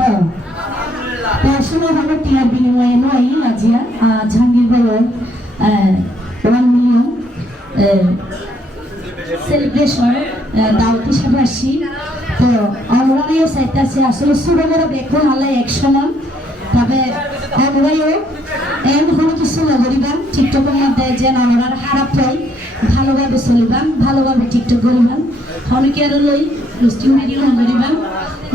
তো আসলে হলো টিয়ার বিনিময়ে নয় আজিয়া জাহাঙ্গীর বলো 1 মিলিয়ন সেলিব্রেশন দাওয়াত হিসাবে আসি তো আমরাও চাইতেছি আসলে সুরমেরা দেখুন আল্লাহ একসময় তবে আমরাও এমন কিছু নগরিবান টিকটকের মধ্যে যেন আমরা খারাপ হয় ভালোভাবে চলিবান ভালোভাবে টিকটক করিবান অনেকে আরো লই রোস্টিং ভিডিও নগরিবান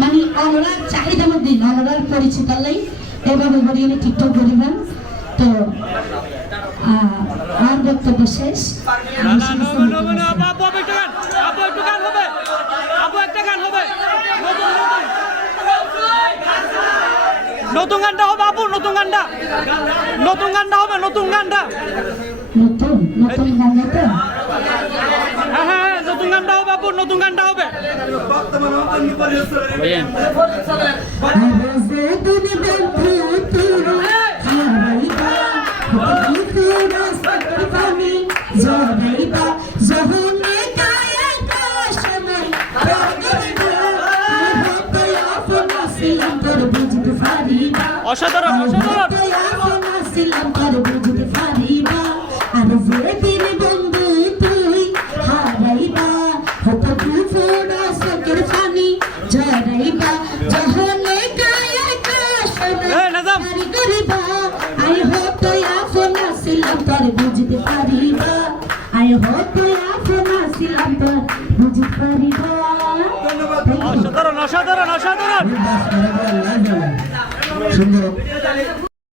মানে আমরা চাহিদা মধ্যে আমরা পরিচিত লাই এভাবে করিয়ে টিকটক করিবান তো আর বক্তব্য শেষ নতুন গানটা হবে আপু নতুন গানটা হবে নতুন গানটা নতুন গানটা হ্যাঁ নতুন গানটা হবে আপু নতুন গানটা হবে অসাধারণ সুন্দর